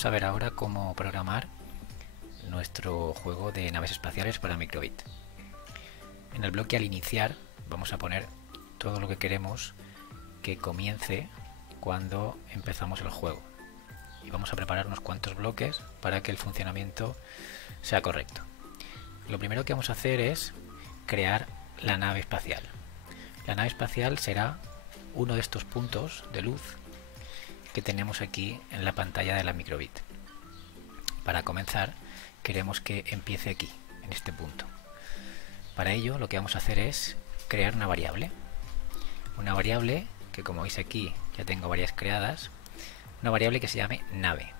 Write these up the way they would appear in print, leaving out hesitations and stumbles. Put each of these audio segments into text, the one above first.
Vamos a ver ahora cómo programar nuestro juego de naves espaciales para Microbit. En el bloque al iniciar vamos a poner todo lo que queremos que comience cuando empezamos el juego. Y vamos a preparar unos cuantos bloques para que el funcionamiento sea correcto. Lo primero que vamos a hacer es crear la nave espacial. La nave espacial será uno de estos puntos de luz que tenemos aquí en la pantalla de la Microbit. Para comenzar, queremos que empiece aquí, en este punto. Para ello, lo que vamos a hacer es crear una variable. Una variable que, como veis aquí, ya tengo varias creadas. Una variable que se llame nave.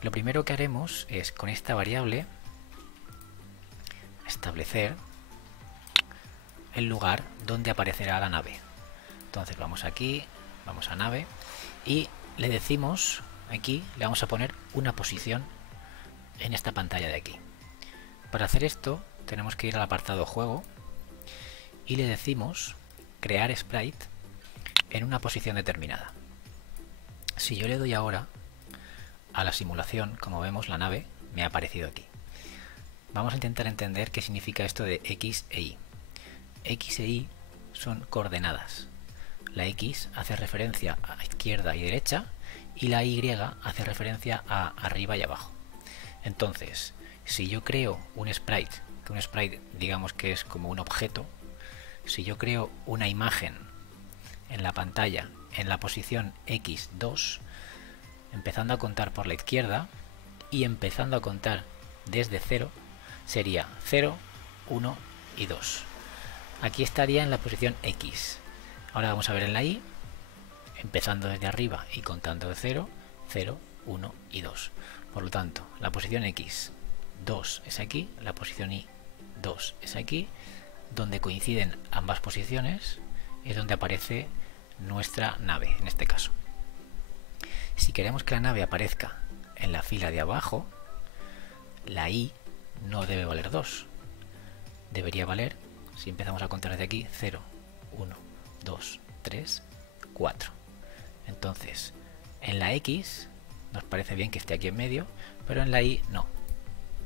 Lo primero que haremos es, con esta variable, establecer el lugar donde aparecerá la nave. Entonces vamos aquí, vamos a nave y le decimos aquí, le vamos a poner una posición en esta pantalla de aquí. Para hacer esto tenemos que ir al apartado juego y le decimos crear sprite en una posición determinada. Si yo le doy ahora a la simulación, como vemos, la nave me ha aparecido aquí. Vamos a intentar entender qué significa esto de X e Y. X e Y son coordenadas. La X hace referencia a izquierda y derecha y la Y hace referencia a arriba y abajo. Entonces, si yo creo un sprite, que un sprite digamos que es como un objeto, si yo creo una imagen en la pantalla en la posición X2, empezando a contar por la izquierda y empezando a contar desde 0, sería 0, 1 y 2. Aquí estaría en la posición X. Ahora vamos a ver en la Y, empezando desde arriba y contando de 0, 0, 1 y 2. Por lo tanto, la posición X 2 es aquí, la posición Y 2 es aquí, donde coinciden ambas posiciones es donde aparece nuestra nave, en este caso. Si queremos que la nave aparezca en la fila de abajo, la Y no debe valer 2. Debería valer, si empezamos a contar desde aquí, 0, 1, 2, 3, 4. Entonces, en la X nos parece bien que esté aquí en medio, pero en la Y no.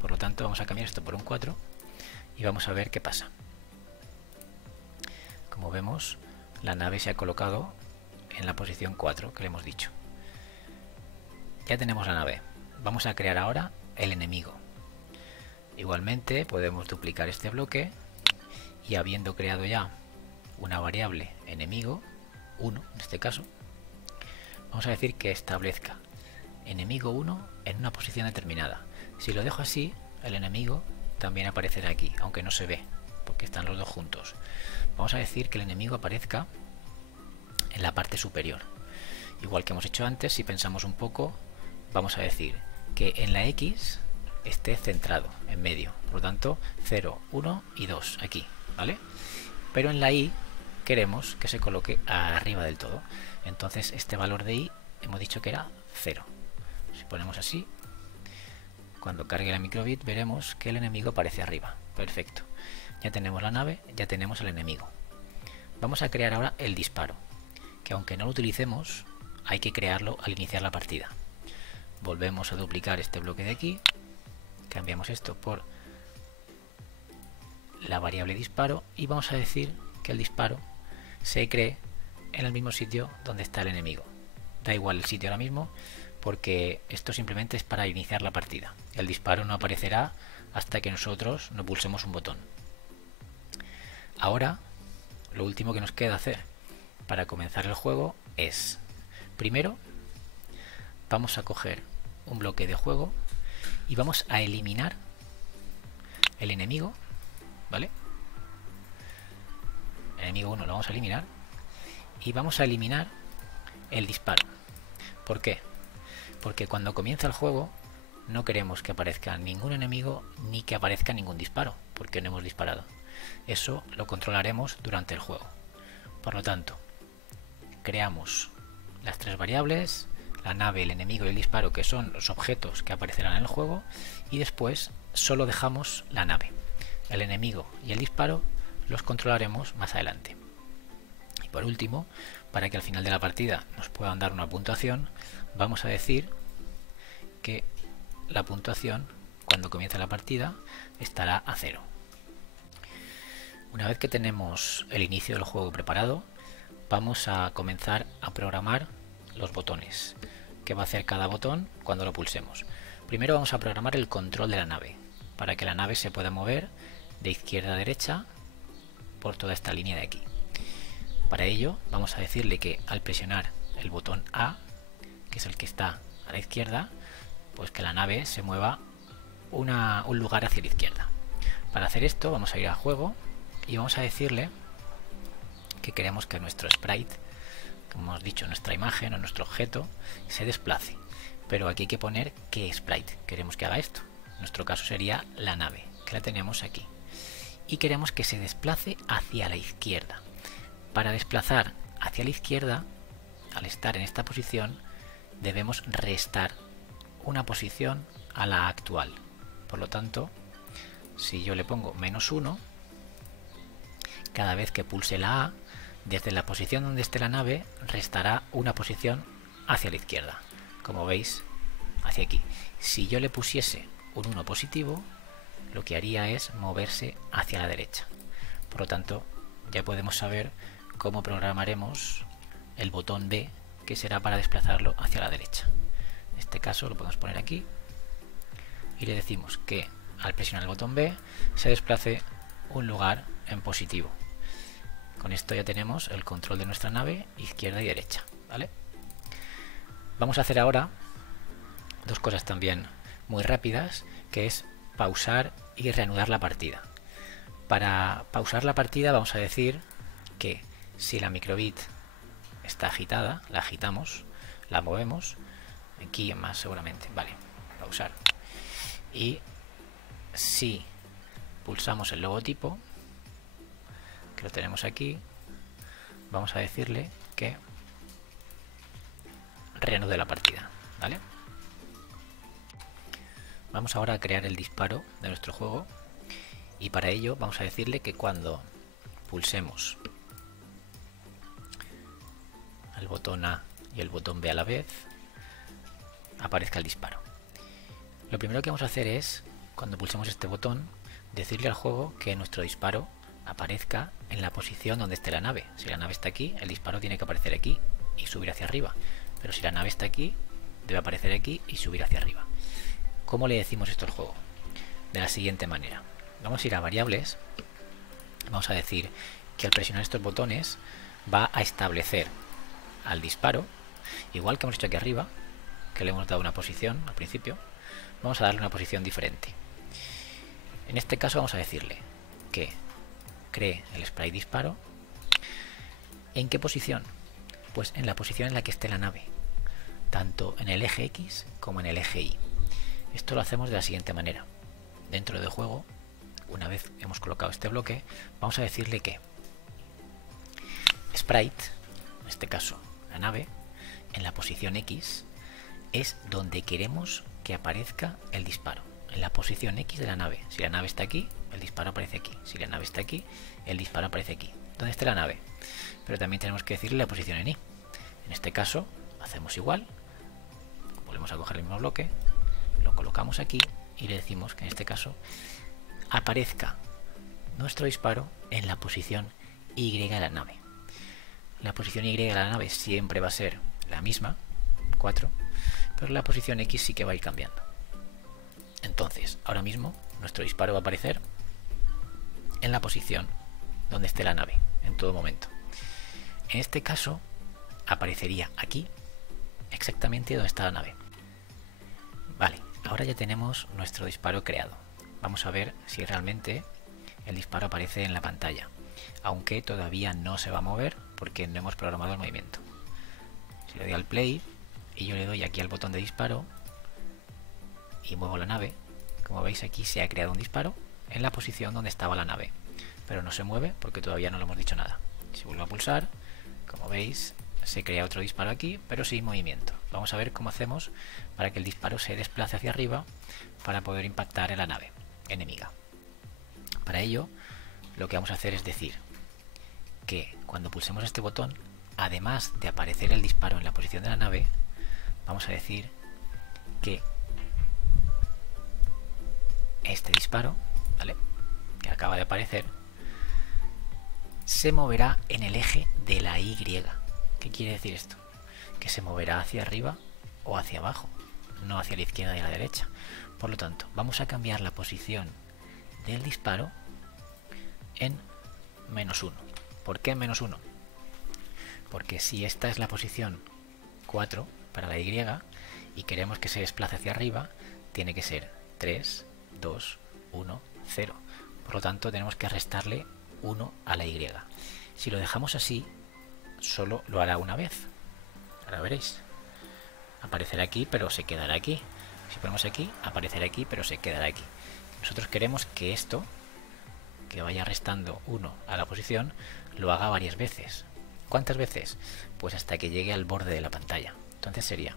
Por lo tanto, vamos a cambiar esto por un 4 y vamos a ver qué pasa. Como vemos, la nave se ha colocado en la posición 4 que le hemos dicho. Ya tenemos la nave. Vamos a crear ahora el enemigo. Igualmente podemos duplicar este bloque y, habiendo creado ya una variable enemigo, 1 en este caso, vamos a decir que establezca enemigo 1 en una posición determinada. Si lo dejo así, el enemigo también aparecerá aquí, aunque no se ve porque están los dos juntos. Vamos a decir que el enemigo aparezca en la parte superior. Igual que hemos hecho antes, si pensamos un poco, vamos a decir que en la X esté centrado, en medio. Por lo tanto, 0, 1 y 2 aquí, ¿vale? Pero en la Y queremos que se coloque arriba del todo. Entonces este valor de Y hemos dicho que era 0. Si ponemos así, cuando cargue la Microbit veremos que el enemigo aparece arriba. Perfecto. Ya tenemos la nave, ya tenemos el enemigo. Vamos a crear ahora el disparo, que aunque no lo utilicemos, hay que crearlo al iniciar la partida. Volvemos a duplicar este bloque de aquí, cambiamos esto por la variable disparo y vamos a decir que el disparo se cree en el mismo sitio donde está el enemigo. Da igual el sitio ahora mismo, porque esto simplemente es para iniciar la partida. El disparo no aparecerá hasta que nosotros no pulsemos un botón. Ahora, lo último que nos queda hacer para comenzar el juego es, primero, vamos a coger un bloque de juego y vamos a eliminar el enemigo, ¿vale? El enemigo 1 lo vamos a eliminar y vamos a eliminar el disparo. ¿Por qué? Porque cuando comienza el juego no queremos que aparezca ningún enemigo ni que aparezca ningún disparo, porque no hemos disparado. Eso lo controlaremos durante el juego. Por lo tanto, creamos las tres variables, la nave, el enemigo y el disparo, que son los objetos que aparecerán en el juego, y después solo dejamos la nave. El enemigo y el disparo los controlaremos más adelante. Por último, para que al final de la partida nos puedan dar una puntuación, vamos a decir que la puntuación cuando comience la partida estará a 0. Una vez que tenemos el inicio del juego preparado, vamos a comenzar a programar los botones. ¿Qué va a hacer cada botón cuando lo pulsemos? Primero vamos a programar el control de la nave, para que la nave se pueda mover de izquierda a derecha por toda esta línea de aquí. Para ello vamos a decirle que al presionar el botón A, que es el que está a la izquierda, pues que la nave se mueva un lugar hacia la izquierda. Para hacer esto vamos a ir a juego y vamos a decirle que queremos que nuestro sprite, como hemos dicho, nuestra imagen o nuestro objeto, se desplace. Pero aquí hay que poner qué sprite queremos que haga esto. En nuestro caso sería la nave, que la tenemos aquí. Y queremos que se desplace hacia la izquierda. Para desplazar hacia la izquierda, al estar en esta posición, debemos restar una posición a la actual. Por lo tanto, si yo le pongo -1, cada vez que pulse la A, desde la posición donde esté la nave, restará una posición hacia la izquierda. Como veis, hacia aquí. Si yo le pusiese un 1 positivo, lo que haría es moverse hacia la derecha. Por lo tanto, ya podemos saber cómo programaremos el botón B, que será para desplazarlo hacia la derecha. En este caso lo podemos poner aquí y le decimos que al presionar el botón B se desplace un lugar en positivo. Con esto ya tenemos el control de nuestra nave izquierda y derecha, ¿vale? Vamos a hacer ahora dos cosas también muy rápidas, que es pausar y reanudar la partida. Para pausar la partida vamos a decir que si la microbit está agitada, la agitamos, la movemos, aquí más seguramente, vale, pausar. Y si pulsamos el logotipo, que lo tenemos aquí, vamos a decirle que reanude la partida, ¿vale? Vamos ahora a crear el disparo de nuestro juego y para ello vamos a decirle que cuando pulsemos el botón A y el botón B a la vez, aparezca el disparo. Lo primero que vamos a hacer es, cuando pulsemos este botón, decirle al juego que nuestro disparo aparezca en la posición donde esté la nave. Si la nave está aquí, el disparo tiene que aparecer aquí y subir hacia arriba. Pero si la nave está aquí, debe aparecer aquí y subir hacia arriba. ¿Cómo le decimos esto al juego? De la siguiente manera. Vamos a ir a variables. Vamos a decir que al presionar estos botones va a establecer al disparo, igual que hemos hecho aquí arriba, que le hemos dado una posición al principio, vamos a darle una posición diferente. En este caso vamos a decirle que cree el sprite disparo. ¿En qué posición? Pues en la posición en la que esté la nave, tanto en el eje X como en el eje Y. Esto lo hacemos de la siguiente manera. Dentro del juego, una vez hemos colocado este bloque, vamos a decirle que sprite, en este caso la nave, en la posición X es donde queremos que aparezca el disparo, en la posición X de la nave. Si la nave está aquí, el disparo aparece aquí. Si la nave está aquí, el disparo aparece aquí, donde esté la nave. Pero también tenemos que decirle la posición en Y. En este caso hacemos igual, volvemos a coger el mismo bloque, lo colocamos aquí y le decimos que en este caso aparezca nuestro disparo en la posición Y de la nave. La posición Y de la nave siempre va a ser la misma, 4, pero la posición X sí que va a ir cambiando. Entonces, ahora mismo nuestro disparo va a aparecer en la posición donde esté la nave, en todo momento. En este caso, aparecería aquí, exactamente donde está la nave. Vale, ahora ya tenemos nuestro disparo creado. Vamos a ver si realmente el disparo aparece en la pantalla, aunque todavía no se va a mover porque no hemos programado el movimiento. Si le doy al play y yo le doy aquí al botón de disparo y muevo la nave, como veis aquí se ha creado un disparo en la posición donde estaba la nave, pero no se mueve porque todavía no le hemos dicho nada. Si vuelvo a pulsar, como veis se crea otro disparo aquí, pero sin movimiento. Vamos a ver cómo hacemos para que el disparo se desplace hacia arriba para poder impactar en la nave enemiga. Para ello, lo que vamos a hacer es decir que cuando pulsemos este botón, además de aparecer el disparo en la posición de la nave, vamos a decir que este disparo, ¿vale?, que acaba de aparecer, se moverá en el eje de la Y. ¿Qué quiere decir esto? Que se moverá hacia arriba o hacia abajo, no hacia la izquierda y la derecha. Por lo tanto, vamos a cambiar la posición del disparo en -1. ¿Por qué -1? Porque si esta es la posición 4 para la Y y queremos que se desplace hacia arriba, tiene que ser 3, 2, 1, 0. Por lo tanto, tenemos que restarle 1 a la Y. Si lo dejamos así, solo lo hará una vez. Ahora veréis. Aparecerá aquí, pero se quedará aquí. Si ponemos aquí, aparecerá aquí, pero se quedará aquí. Nosotros queremos que esto, que vaya restando 1 a la posición, lo haga varias veces. ¿Cuántas veces? Pues hasta que llegue al borde de la pantalla. Entonces sería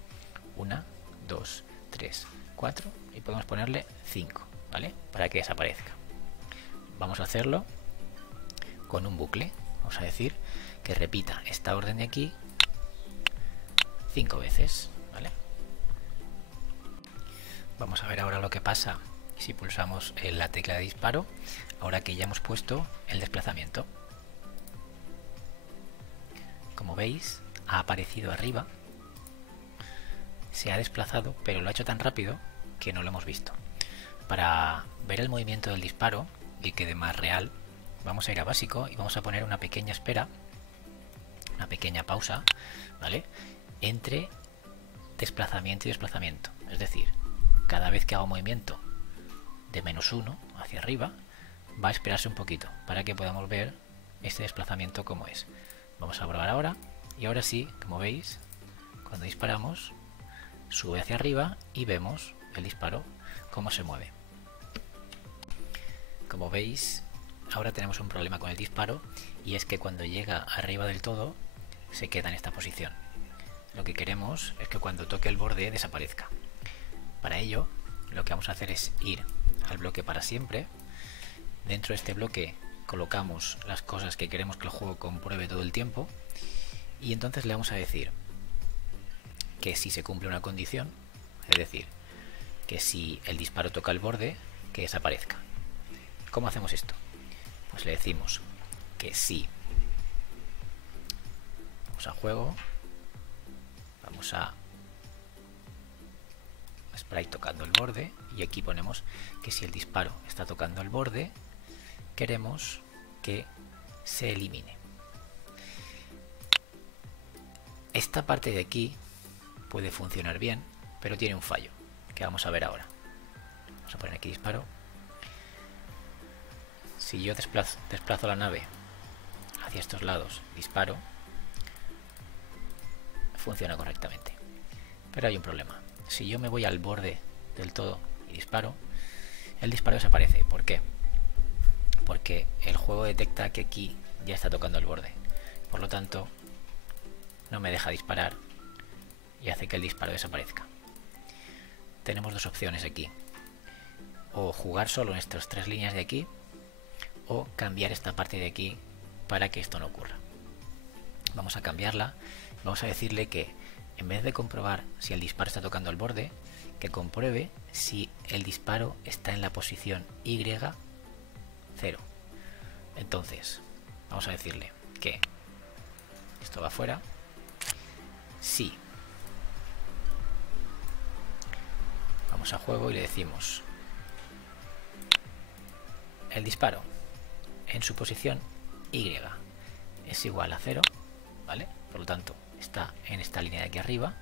1, 2, 3, 4 y podemos ponerle 5, ¿vale?, para que desaparezca. Vamos a hacerlo con un bucle. Vamos a decir que repita esta orden de aquí 5 veces, ¿vale? Vamos a ver ahora lo que pasa si pulsamos la tecla de disparo, ahora que ya hemos puesto el desplazamiento. Como veis, ha aparecido arriba, se ha desplazado, pero lo ha hecho tan rápido que no lo hemos visto. Para ver el movimiento del disparo y que quede más real, vamos a ir a básico y vamos a poner una pequeña espera, una pequeña pausa, ¿vale?, entre desplazamiento y desplazamiento. Es decir, cada vez que haga un movimiento de -1 hacia arriba, va a esperarse un poquito para que podamos ver este desplazamiento como es. Vamos a probar ahora, y ahora sí, como veis, cuando disparamos, sube hacia arriba y vemos el disparo cómo se mueve. Como veis, ahora tenemos un problema con el disparo, y es que cuando llega arriba del todo, se queda en esta posición. Lo que queremos es que cuando toque el borde desaparezca. Para ello, lo que vamos a hacer es ir al bloque para siempre. Dentro de este bloque colocamos las cosas que queremos que el juego compruebe todo el tiempo, y entonces le vamos a decir que si se cumple una condición, es decir, que si el disparo toca el borde, que desaparezca. ¿Cómo hacemos esto? Pues le decimos que si, vamos a juego, vamos a sprite tocando el borde, y aquí ponemos que si el disparo está tocando el borde, queremos que se elimine. Esta parte de aquí puede funcionar bien, pero tiene un fallo, que vamos a ver ahora. Vamos a poner aquí disparo. Si yo desplazo la nave hacia estos lados, disparo, funciona correctamente. Pero hay un problema. Si yo me voy al borde del todo y disparo, el disparo desaparece. ¿Por qué? Porque el juego detecta que aquí ya está tocando el borde. Por lo tanto, no me deja disparar y hace que el disparo desaparezca. Tenemos dos opciones aquí. O jugar solo en estas 3 líneas de aquí, o cambiar esta parte de aquí para que esto no ocurra. Vamos a cambiarla. Vamos a decirle que en vez de comprobar si el disparo está tocando el borde, que compruebe si el disparo está en la posición Y 0. Entonces, vamos a decirle que esto va afuera. Sí. Vamos a juego y le decimos el disparo en su posición Y es igual a 0, ¿vale? Por lo tanto, está en esta línea de aquí arriba,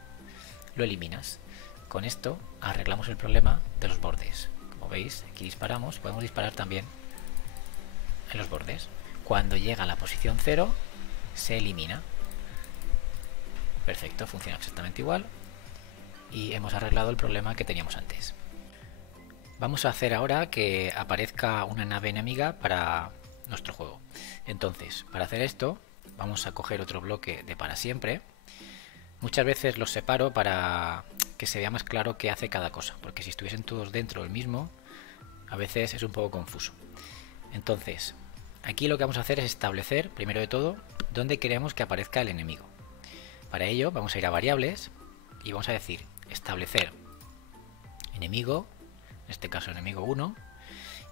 lo eliminas. Con esto arreglamos el problema de los bordes. Como veis, aquí disparamos, podemos disparar también en los bordes. Cuando llega a la posición 0, se elimina. Perfecto, funciona exactamente igual. Y hemos arreglado el problema que teníamos antes. Vamos a hacer ahora que aparezca una nave enemiga para nuestro juego. Entonces, para hacer esto, vamos a coger otro bloque de para siempre. Muchas veces los separo para que se vea más claro qué hace cada cosa, porque si estuviesen todos dentro del mismo, a veces es un poco confuso. Entonces, aquí lo que vamos a hacer es establecer, primero de todo, dónde queremos que aparezca el enemigo. Para ello vamos a ir a variables y vamos a decir establecer enemigo, en este caso enemigo 1,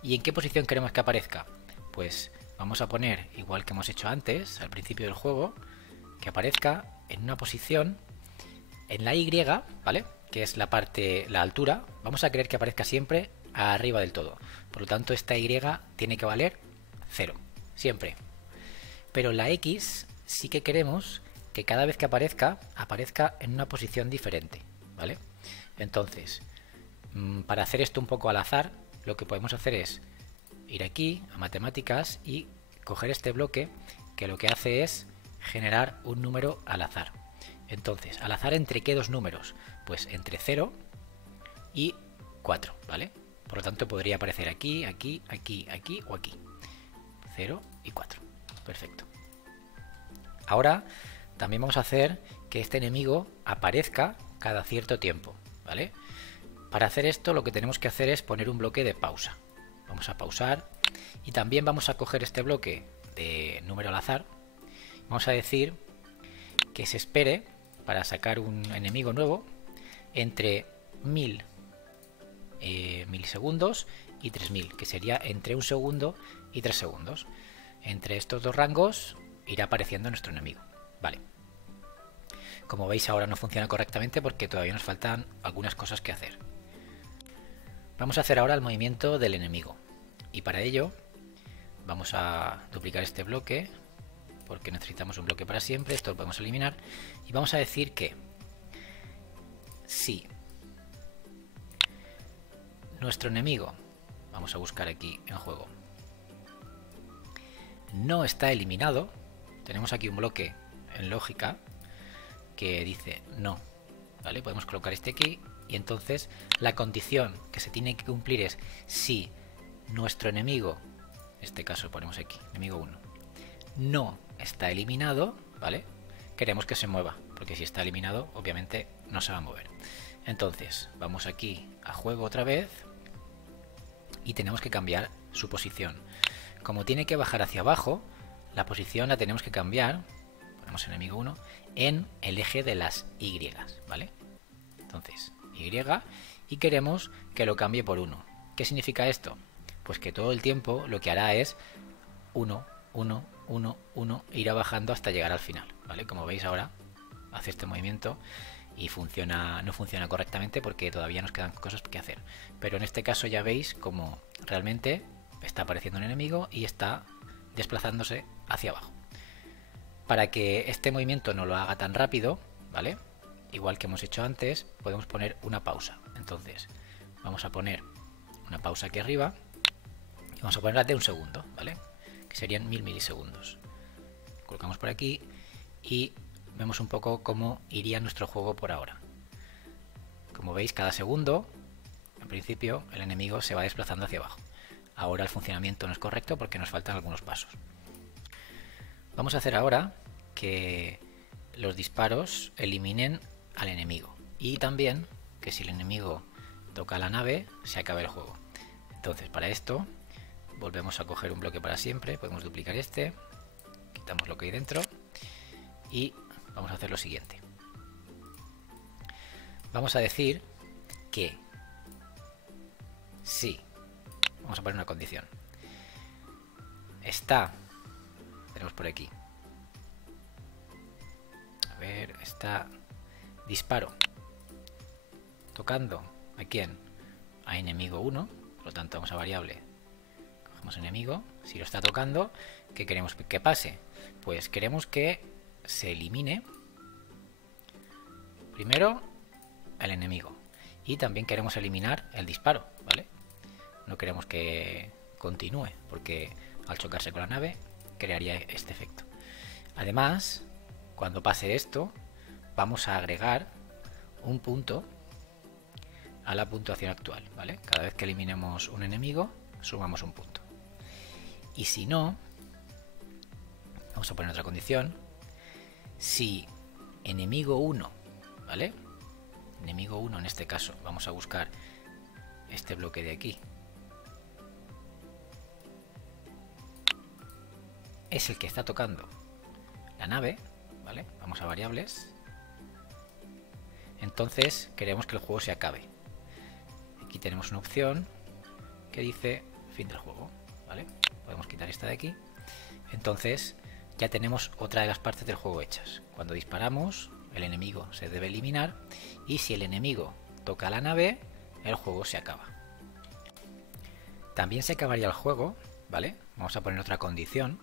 ¿Y en qué posición queremos que aparezca? Pues vamos a poner, igual que hemos hecho antes, al principio del juego, que aparezca en una posición en la Y, ¿vale? Que es la parte, la altura. Vamos a querer que aparezca siempre arriba del todo. Por lo tanto, esta Y tiene que valer 0, siempre. Pero la X sí que queremos que cada vez que aparezca en una posición diferente, ¿vale? Entonces, para hacer esto un poco al azar, lo que podemos hacer es ir aquí a matemáticas y coger este bloque que lo que hace es generar un número al azar. Entonces, ¿al azar entre qué dos números? Pues entre 0 y 4, ¿vale? Por lo tanto, podría aparecer aquí, aquí, aquí, aquí o aquí. 0 y 4. Perfecto. Ahora también vamos a hacer que este enemigo aparezca cada cierto tiempo, ¿vale? Para hacer esto lo que tenemos que hacer es poner un bloque de pausa. Vamos a pausar y también vamos a coger este bloque de número al azar. Vamos a decir que se espere para sacar un enemigo nuevo entre 1000 milisegundos y 3000, que sería entre 1 segundo y 3 segundos. Entre estos dos rangos irá apareciendo nuestro enemigo. Vale. Como veis, ahora no funciona correctamente porque todavía nos faltan algunas cosas que hacer. Vamos a hacer ahora el movimiento del enemigo. Y para ello vamos a duplicar este bloque porque necesitamos un bloque para siempre. Esto lo podemos eliminar. Y vamos a decir que si nuestro enemigo, vamos a buscar aquí en juego, no está eliminado, tenemos aquí un bloque en lógica que dice no, ¿vale? Podemos colocar este aquí y entonces la condición que se tiene que cumplir es si nuestro enemigo, en este caso ponemos aquí, enemigo 1, no está eliminado, ¿vale? Queremos que se mueva, porque si está eliminado obviamente no se va a mover. Entonces vamos aquí a juego otra vez y tenemos que cambiar su posición. Como tiene que bajar hacia abajo, la posición la tenemos que cambiar, ponemos enemigo 1, en el eje de las Y, ¿vale? Entonces, Y, y queremos que lo cambie por 1. ¿Qué significa esto? Pues que todo el tiempo lo que hará es 1, 1, 1, 1, irá bajando hasta llegar al final, ¿vale? Como veis ahora, hace este movimiento y no funciona correctamente porque todavía nos quedan cosas que hacer. Pero en este caso ya veis como realmente está apareciendo un enemigo y está desplazándose hacia abajo. Para que este movimiento no lo haga tan rápido, ¿vale? Igual que hemos hecho antes, podemos poner una pausa. Entonces, vamos a poner una pausa aquí arriba y vamos a ponerla de 1 segundo, ¿vale? Que serían 1000 milisegundos. Colocamos por aquí y vemos un poco cómo iría nuestro juego por ahora. Como veis, cada segundo, en principio, el enemigo se va desplazando hacia abajo. Ahora el funcionamiento no es correcto porque nos faltan algunos pasos. Vamos a hacer ahora que los disparos eliminen al enemigo y también que si el enemigo toca la nave se acabe el juego. Entonces, para esto volvemos a coger un bloque para siempre, podemos duplicar este, quitamos lo que hay dentro y vamos a hacer lo siguiente. Vamos a decir que si, vamos a poner una condición, tenemos por aquí, a ver, está disparo tocando ¿a quién? A enemigo 1, por lo tanto vamos a variable, cogemos enemigo, si lo está tocando, ¿qué queremos que pase? Pues queremos que se elimine primero el enemigo y también queremos eliminar el disparo, ¿vale? No queremos que continúe porque al chocarse con la nave crearía este efecto. Además, cuando pase esto, vamos a agregar un punto a la puntuación actual, ¿vale? Cada vez que eliminemos un enemigo, sumamos un punto. Y si no, vamos a poner otra condición. Si enemigo 1, ¿vale? Enemigo 1 en este caso, vamos a buscar este bloque de aquí. Es el que está tocando la nave, ¿vale? Vamos a variables. Entonces queremos que el juego se acabe. Aquí tenemos una opción que dice fin del juego, ¿vale? Podemos quitar esta de aquí. Entonces ya tenemos otra de las partes del juego hechas. Cuando disparamos, el enemigo se debe eliminar, y si el enemigo toca la nave, el juego se acaba. También se acabaría el juego, ¿vale? Vamos a poner otra condición.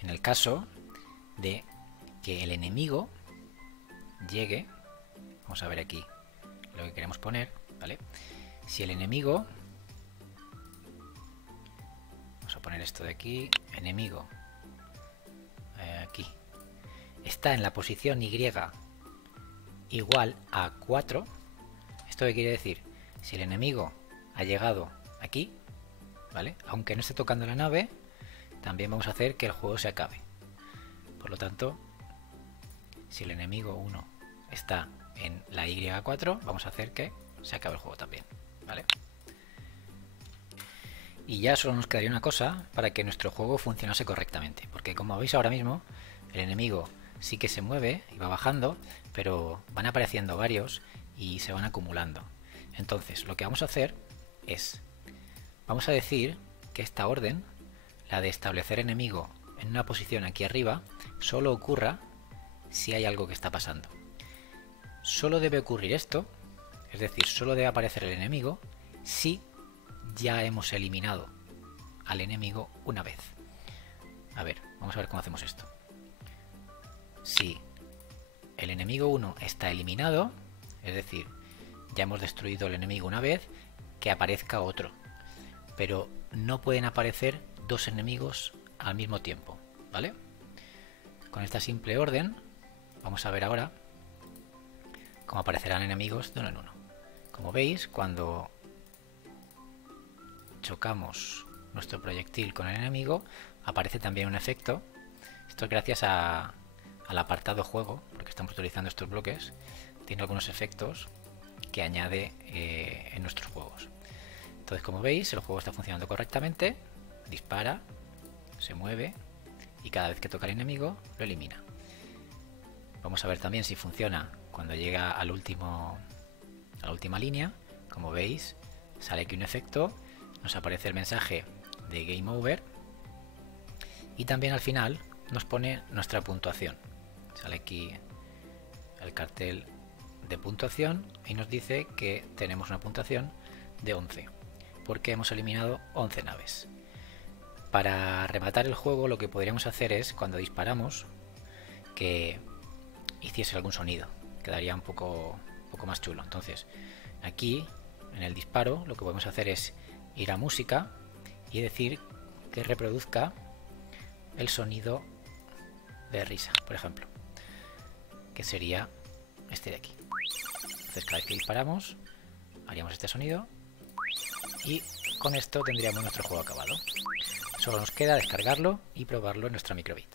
En el caso de que el enemigo llegue, vamos a ver aquí lo que queremos poner, ¿vale? Si el enemigo, vamos a poner esto de aquí, enemigo, aquí, está en la posición Y igual a 4, ¿esto qué quiere decir? Si el enemigo ha llegado aquí, ¿vale? Aunque no esté tocando la nave, también vamos a hacer que el juego se acabe. Por lo tanto, si el enemigo 1 está en la Y4, vamos a hacer que se acabe el juego también, ¿vale? Y ya solo nos quedaría una cosa para que nuestro juego funcionase correctamente, porque como veis ahora mismo, el enemigo sí que se mueve y va bajando, pero van apareciendo varios y se van acumulando. Entonces, lo que vamos a hacer es, vamos a decir que esta orden, la de establecer enemigo en una posición aquí arriba, solo ocurra si hay algo que está pasando. Solo debe ocurrir esto, es decir, solo debe aparecer el enemigo si ya hemos eliminado al enemigo una vez. A ver, vamos a ver cómo hacemos esto. Si el enemigo 1 está eliminado, es decir, ya hemos destruido el enemigo una vez, que aparezca otro. Pero no pueden aparecer dos enemigos al mismo tiempo, ¿vale? Con esta simple orden, vamos a ver ahora cómo aparecerán enemigos de uno en uno. Como veis, cuando chocamos nuestro proyectil con el enemigo, aparece también un efecto. Esto es gracias al apartado juego, porque estamos utilizando estos bloques. Tiene algunos efectos que añade en nuestros juegos. Entonces, como veis, el juego está funcionando correctamente. Dispara, se mueve y cada vez que toca el enemigo lo elimina. Vamos a ver también si funciona cuando llega a la última línea. Como veis, sale aquí un efecto, nos aparece el mensaje de Game Over y también al final nos pone nuestra puntuación. Sale aquí el cartel de puntuación y nos dice que tenemos una puntuación de 11 porque hemos eliminado 11 naves. Para rematar el juego, lo que podríamos hacer es, cuando disparamos, que hiciese algún sonido. Quedaría un poco más chulo. Entonces, aquí, en el disparo, lo que podemos hacer es ir a música y decir que reproduzca el sonido de risa, por ejemplo, que sería este de aquí. Entonces, cada vez que disparamos, haríamos este sonido y con esto tendríamos nuestro juego acabado. Solo nos queda descargarlo y probarlo en nuestra microbit.